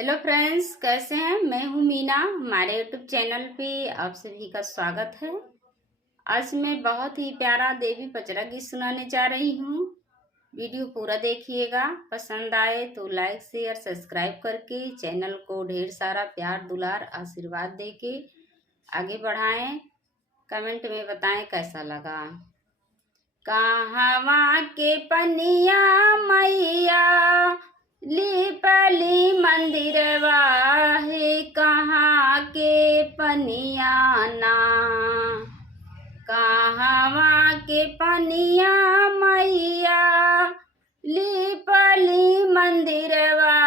Hello friends, कैसे हैं। मैं हूं मीना। हमारे यूट्यूब चैनल पे आप सभी का स्वागत है। आज मैं बहुत ही प्यारा देवी पचरा गीत सुनाने जा रही हूं। वीडियो पूरा देखिएगा। पसंद आए तो लाइक शेयर सब्सक्राइब करके चैनल को ढेर सारा प्यार दुलार आशीर्वाद देके आगे बढ़ाएं। कमेंट में बताएं कैसा लगा। कहवा के पनिया मैया लिपली मंदिरवा है, कहाँ के पनिया ना। कहवा के पनिया मैया लिपली मंदिरवा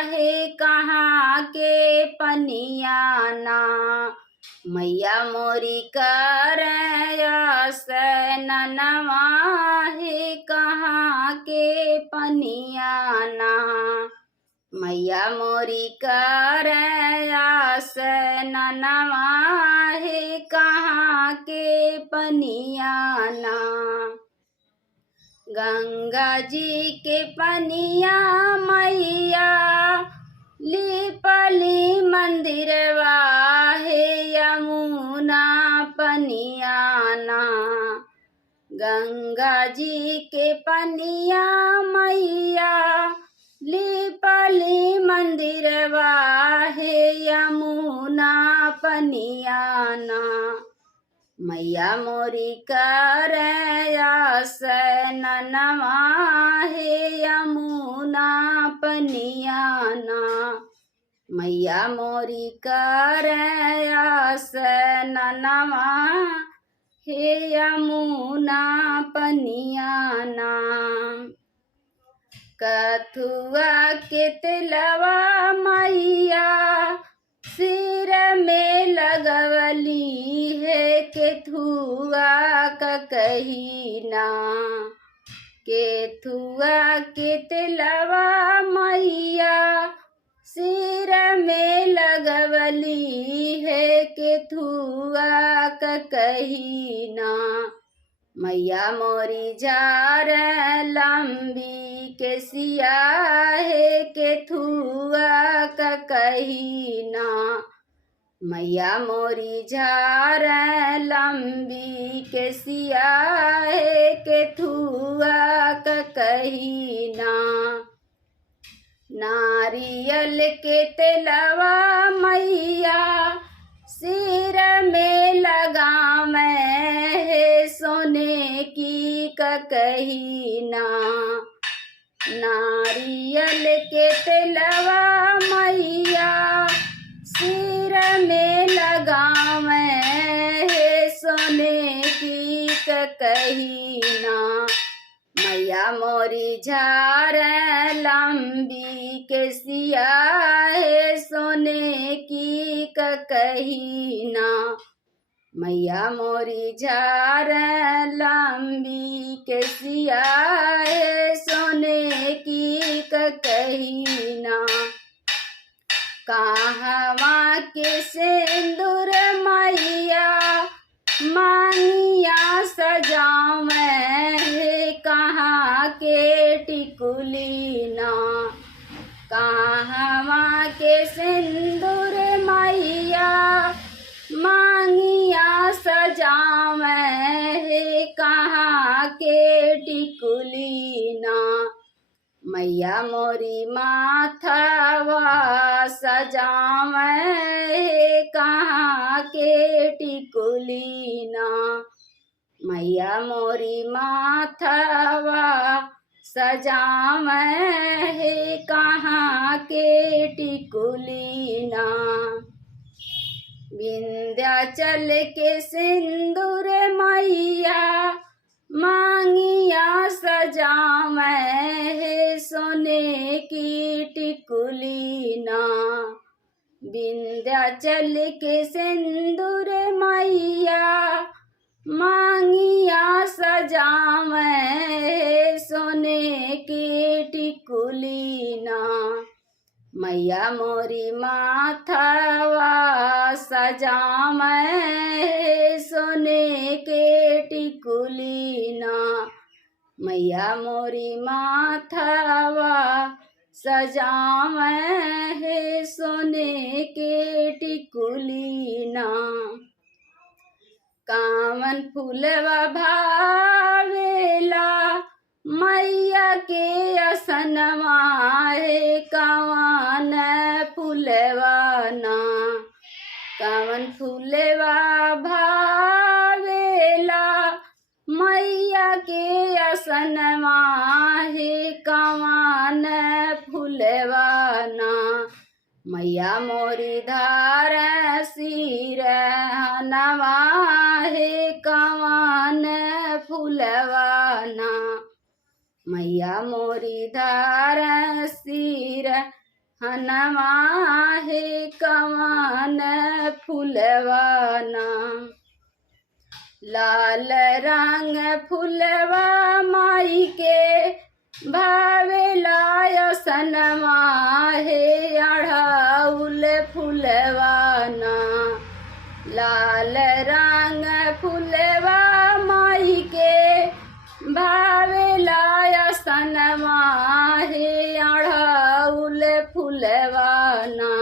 है, कहाँ के पनिया ना। मैया मोरी करनवा है, कहाँ के पनिया ना। मैया मोरी करनवा है, कहाँ के पनिया ना। गंगा जी के पनिया मैया लिपली मंदिरवा है, यमुना पनिया ना। गंगा जी के पनिया मैया लिपली मंदिरवा है, यमुना पनिया ना। मैया मोरी करनवा है, यमुना पनिया ना। मैया मोरी करनवा है, यमुना पनिया ना। कथुआ के तिलवा मैया सिर में लगवली है, केथुआ का कहीना। केथुआ के तिलवा मैया सिर में लगवली है, केथुआ का कहीना। मैया मोरी झार लंबी के सिया है, केथुआ का कहीना। मैया मोरी झार लंबी के सिया है, केथुआ का कहीना। नारियल के तेलवा मैया सिर में लगावे है, सोने की कहीना। नारियल के तेलवा मैया सिर में लगावे है, सोने की कहीना। मैया मोरी झार लंबी के सिया है, सोने की कहीना। मैया मोरी झार लंबी के सिया है, सोने की कहीना। कहवा के सिंदूर मैया मांगिया सजावे है, कहाँ के टिकुली ना। कहवा के सिंदूर मैया मांगिया सजावे है, कहाँ के टिकुली ना। मैया मोरी माथवा सजावे है, कहाँ के टिकुली ना। मैया मोरी माथवा सजावे है, कहाँ के टिकुली ना। विंध्याचल के सिंदूर मैया मांगिया सजावे है, सोने की टिकुली ना। विंध्याचल के सिंदूर मैया मांगिया सजावे है, सोने की टिकुली ना। मैया मोरी माथवा सजावे है, सोने के टिकुली ना। मैया मोरी माथवा सजावे है सोने के टिकुली ना। कामन फूलवा भावेला मैया के असनवा हे कावन फूलवा ना। कावन फूलवा भावेला मैया के असनवा हे कावन फूलवा ना। मैया मोरी धार सिर हनवा हे कावन फूलवा ना। मैया मोरी धार सिर हनवा हे कावन फूलवा ना। लाल रंग फूलवा माई के भावेला असनवा हे अढ़ाउल फूलवा ना। लाल रंग फूलवा माई के भावेला असनवा हे अढ़ाउल फूलवा ना।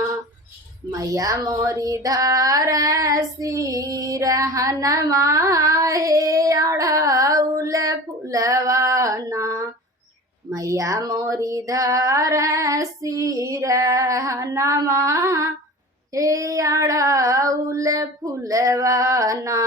मैया मोरी धार सिर हनवा हे अढ़ाउल फूलवा ना। मैया मोरी धार सिर हनवा हे अढ़ाउल फूलवा ना।